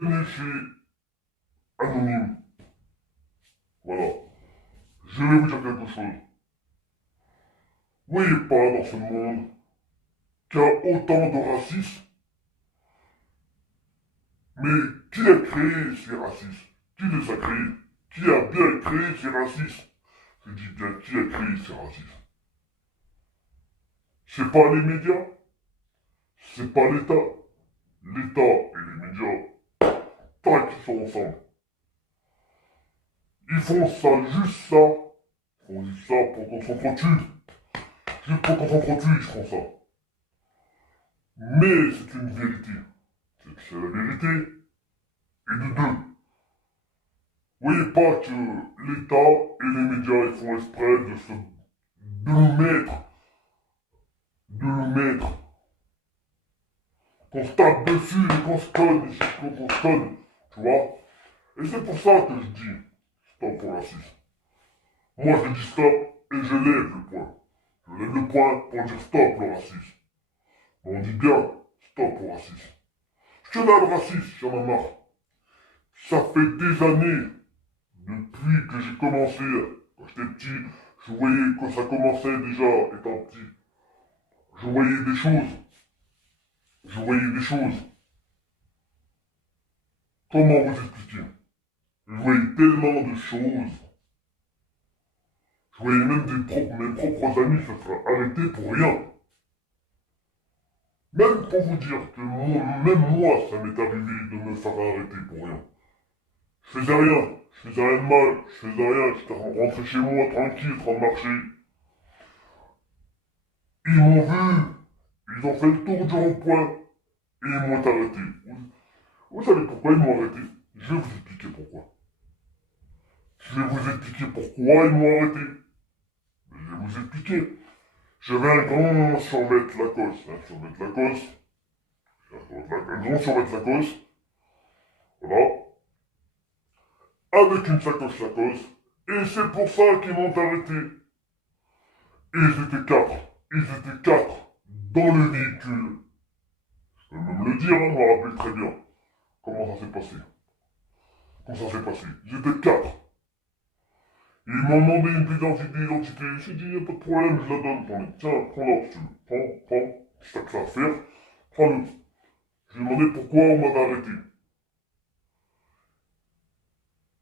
Bienvenue chez Anonyme. Voilà. Je vais vous dire quelque chose. Vous voyez pas dans ce monde qu'il y a autant de racisme, mais qui a créé ces racismes? Qui les a créés? Qui a bien créé ces racismes? Je dis bien qui a créé ces racismes. C'est pas les médias, c'est pas l'État. L'État et les médias, pas qu'ils sont ensemble. Ils font ça, juste ça. Ils font juste ça pour qu'on s'entretue. Juste pour qu'on s'entretue, ils font ça. Mais c'est une vérité. C'est la vérité. Et de deux. Vous voyez pas que l'État et les médias ils font exprès de nous mettre, qu'on se tape dessus et qu'on se conne, qu'on se conne, tu vois. Et c'est pour ça que je dis stop au racisme. Moi je dis stop et je lève le poing. Je lève le poing pour dire stop au racisme. On dit bien stop au racisme. Je te le racisme, j'en ai marre. Ça fait des années, depuis que j'ai commencé, quand j'étais petit, je voyais quand ça commençait déjà, étant petit, je voyais des choses. Je voyais des choses. Comment vous expliquer? Je voyais tellement de choses. Je voyais même mes propres amis se faire arrêter pour rien. Même pour vous dire que même moi, ça m'est arrivé de me faire arrêter pour rien. Je faisais rien. Je faisais rien de mal. Je faisais rien. J'étais rentré chez moi tranquille, en train de marcher. Ils m'ont vu. Ils ont fait le tour du rond-point. Et ils m'ont arrêté. Vous savez pourquoi ils m'ont arrêté? Je vais vous expliquer pourquoi. Je vais vous expliquer pourquoi ils m'ont arrêté. Je vais vous expliquer. J'avais un grand survêt Lacoste. Un survêt Lacoste. Un grand survêt Lacoste. Voilà. Avec une sacoche Lacoste. Et c'est pour ça qu'ils m'ont arrêté. Et ils étaient quatre. Ils étaient quatre dans le véhicule. Je peux même le dire, hein, je me rappelle très bien. Comment ça s'est passé? Comment ça s'est passé? Ils étaient quatre. Ils m'ont demandé une pièce d'identité. J'ai dit, y a pas de problème, je la donne. Attendez, tiens, prends-la si tu veux. Prends. C'est ça que ça à faire. Prends-le. Je lui ai demandé pourquoi on m'avait arrêté.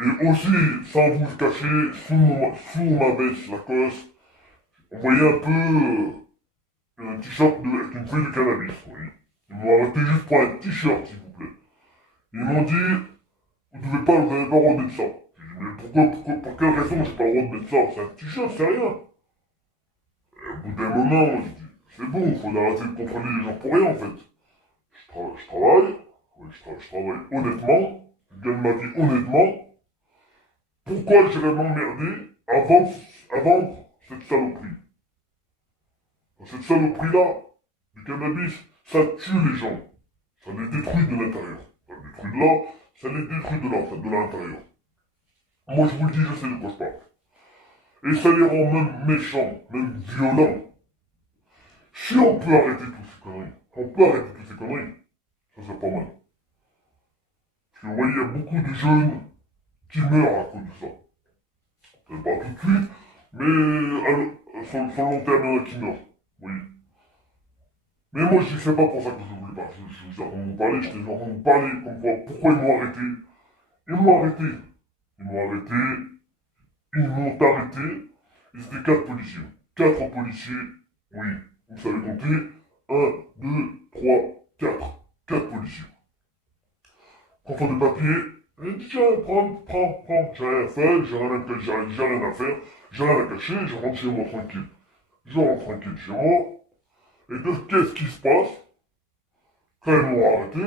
Et aussi, sans vous le cacher, sous ma veste Lacoste, on voyait un peu un t-shirt avec une feuille de cannabis, oui. Ils m'ont arrêté juste pour un t-shirt, s'il vous plaît. Ils m'ont dit, vous n'avez pas le droit de mettre ça. J'ai dit, mais pour quelle raison j'ai pas le droit de mettre ça? C'est un t-shirt, c'est rien. Et au bout d'un moment, je dis, c'est bon, il faut arrêter de contrôler les gens pour rien, en fait. Je travaille, oui, je travaille honnêtement, je gagne ma vie honnêtement. Pourquoi j'irais m'emmerder avant cette saloperie? Cette saloperie-là, du cannabis, ça tue les gens. Ça les détruit de l'intérieur. Ça les détruit de là, ça les détruit de l'intérieur. Moi je vous le dis, je sais de quoi je parle. Et ça les rend même méchants, même violents. Si on peut arrêter toutes ces conneries, ça c'est pas mal. Parce que vous voyez, il y a beaucoup de jeunes qui meurent à cause de ça. Peut-être pas tout de suite, mais sur le long terme, il y en a qui meurent. Oui. Mais moi, je dis, c'est pas pour ça que je voulais pas. Je suis en train de vous parler, j'étais en train de vous parler, comme quoi, pourquoi ils m'ont arrêté. Ils m'ont arrêté. Ils m'ont arrêté. Ils m'ont arrêté. Ils étaient quatre policiers. Quatre policiers, oui. Vous savez compter. Un, deux, trois, quatre. Quatre policiers. Contrôle de papier. J'ai dit, tiens, prends. J'ai rien fait, j'ai rien à faire. J'ai rien à cacher, je rentre chez moi tranquille. Je rentre tranquille chez moi. Et qu'est-ce qui se passe? Quand ils m'ont arrêté,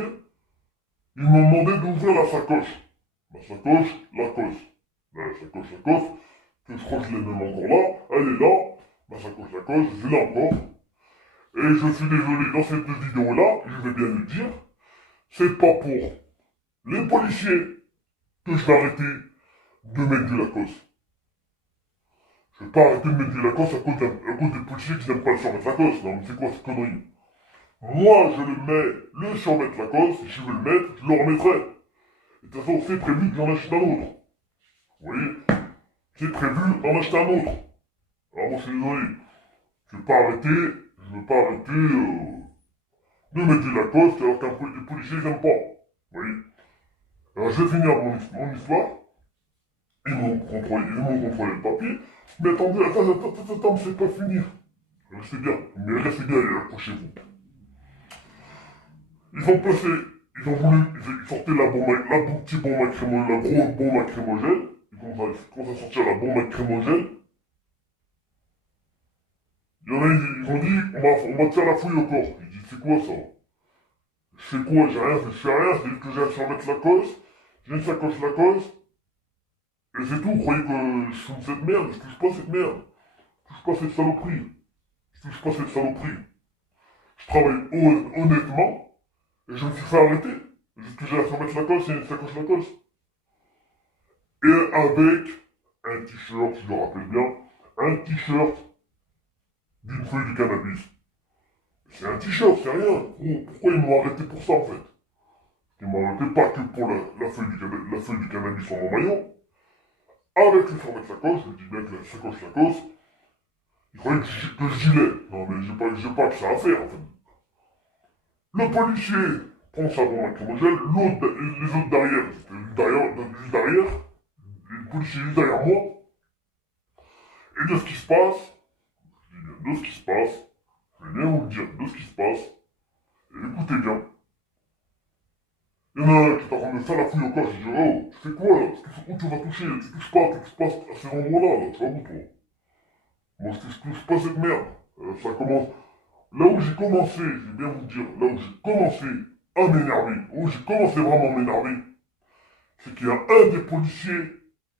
ils m'ont demandé d'ouvrir la sacoche. Ma sacoche Lacoste. La sacoche Lacoste, que je crois que je l'ai même encore là. Elle est là. Ma sacoche Lacoste, je l'ai encore. Et je suis désolé, dans cette vidéo-là, je vais bien le dire, c'est pas pour les policiers que je vais arrêter de mettre du Lacoste. Je vais pas arrêter de mettre du Lacoste à cause des policiers qui n'aiment pas le survêt Lacoste. Non, mais c'est quoi cette connerie? Moi, je le mets, le survêt Lacoste, si je veux le mettre, je le remettrai. Et de toute façon, c'est prévu que j'en achète un autre. Vous voyez? C'est prévu d'en acheter un autre. Alors moi, je suis désolé. Je vais pas arrêter, je veux pas arrêter de mettre du Lacoste alors qu'un les policiers n'aiment pas. Vous voyez? Alors je vais finir mon histoire. Ils m'ont contrôlé le papier. Mais attendez, attends, mais c'est pas fini. Restez bien, mais restez bien et accrochez-vous. Ils ont placé, ils ont voulu, ils sortaient la petite bombe lacrymogène, la grosse bombe lacrymogène. Ils commencent à sortir la bombe lacrymogène. Il y en a, ils ont dit, on va te faire la fouille au corps. J'ai dit, c'est quoi ça? C'est quoi? J'ai rien fait, je fais rien, c'est juste que j'ai un survêt Lacoste, j'ai une sacoche Lacoste, et c'est tout. Vous croyez que je fume cette merde? Je touche pas cette merde. Je touche pas cette saloperie. Je touche pas cette saloperie. Je travaille honnêtement, et je me suis fait arrêter. Juste que j'ai un survêt Lacoste et une sacoche Lacoste. Et avec un t-shirt, si je me rappelle bien, un t-shirt d'une feuille de cannabis. C'est un t-shirt, c'est rien. Pourquoi ils m'ont arrêté pour ça en fait? Ils m'ont arrêté pas que pour la feuille du cannabis sur mon maillot. Avec le format de sacoche, je dis bien que la sacoche Lacoste, ils croyaient que je gilais. Non mais j'ai pas que ça à faire en fait. Le policier prend sa bombe lacrymogène, les autres derrière, c'était juste derrière, le policier juste derrière moi. Et de ce qui se passe, je dis bien de ce qui se passe, je vais bien vous le dire, de ce qui se passe, et écoutez bien. Il y en a un qui est en train de me faire la fouille au corps, je dis oh, tu fais quoi là? Où tu vas toucher? Tu touches pas à ces endroits-là, là, tu vas où toi? Moi je touche pas cette merde. Ça commence. Là où j'ai commencé, je vais bien vous dire, là où j'ai commencé à m'énerver, où j'ai commencé vraiment à m'énerver, c'est qu'il y a un des policiers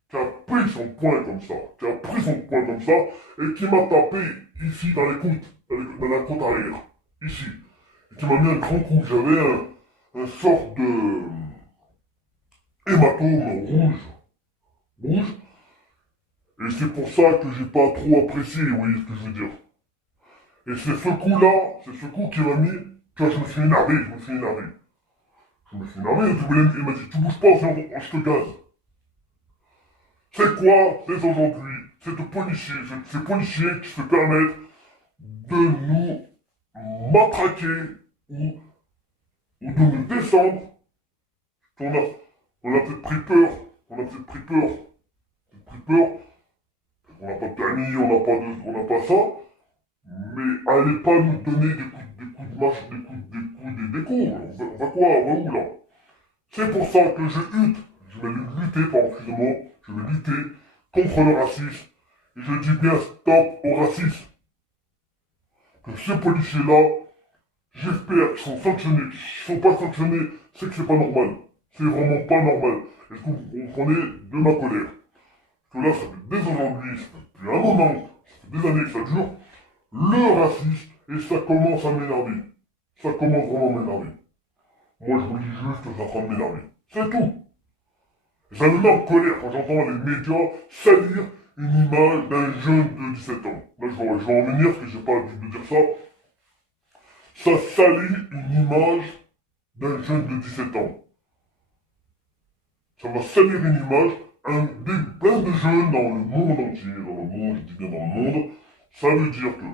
qui a pris son poing comme ça, et qui m'a tapé ici dans les côtes, dans la côte arrière, ici, et qui m'a mis un grand coup. J'avais un sort de hématome rouge, et c'est pour ça que j'ai pas trop apprécié, vous voyez ce que je veux dire. Et c'est ce coup qui m'a mis, que je me suis énervé, il m'a dit, tu bouges pas, sinon je te gaze. C'est quoi, c'est aujourd'hui, ces policiers qui se permettent de nous matraquer ou de nous descendre. On a, on a peut-être pris peur, on n'a pas de permis, on n'a pas ça, mais allez pas nous donner des coups de marche, des coups. On va quoi, on va où là? C'est pour ça que je lutte, je vais lutter contre le racisme, et je dis bien stop au racisme. Que ces policiers-là, j'espère qu'ils sont sanctionnés. S'ils ne sont pas sanctionnés, c'est que c'est pas normal. C'est vraiment pas normal. Est-ce que vous comprenez de ma colère? Parce que là, ça fait dès aujourd'hui, ça fait depuis un moment, ça fait des années que ça dure, le racisme, et ça commence à m'énerver. Ça commence vraiment à m'énerver. Moi, je vous dis juste que ça est en train de m'énerver. C'est tout. Et ça me met en colère quand j'entends les médias salir une image d'un jeune de 17 ans. Là, je vais en venir parce que j'ai pas l'habitude de dire ça. Ça salit une image d'un jeune de 17 ans. Ça va salir une image, plein de jeunes dans le monde entier, je dis bien dans le monde. Ça veut dire que,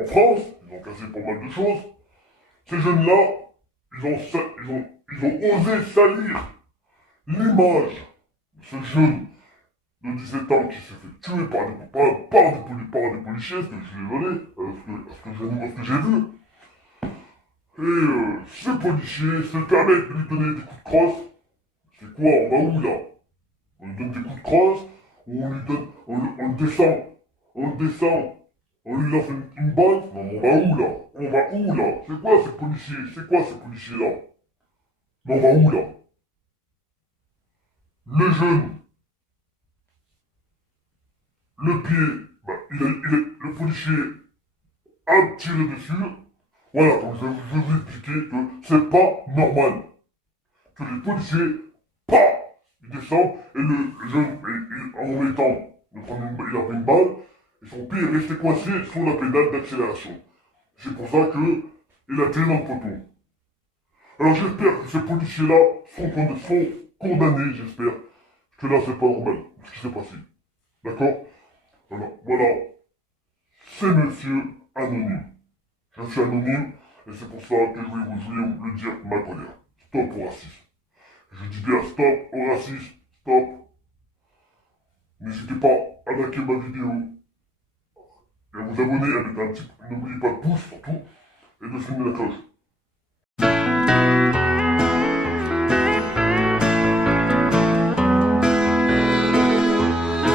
en France, ils ont cassé pas mal de choses. Ces jeunes-là, ils ont osé salir l'image de ce jeune de 17 ans qui s'est fait tuer par des policiers, ce que je suis désolé, ce que j'ai vu. Et ces policiers se permettent de lui donner des coups de crosse. C'est quoi? On va où là? On lui donne des coups de crosse, ou on le descend, on lui lance une balle. Non, on va où là? C'est quoi ces policiers-là? Non, on va où là? Le jeune, le pied, le policier a tiré dessus. Voilà, donc je vais vous expliquer que c'est pas normal. Que les policiers, PAH, ils descendent et le jeune, en mettant, il a pris une balle, et son pied est resté coincé sous la pédale d'accélération. C'est pour ça que il a tiré dans le poteau. Alors j'espère que ces policiers-là seront condamnés, j'espère. Parce que là, c'est pas normal, ce qui s'est passé. D'accord? Voilà. C'est monsieur anonyme. Je suis anonyme, et c'est pour ça que je voulais vous le dire ma colère. Stop au racisme. Je dis bien stop au racisme. Stop. N'hésitez pas à liker ma vidéo et à vous abonner avec un petit... N'oubliez pas de pouce surtout, et de souligner la cloche.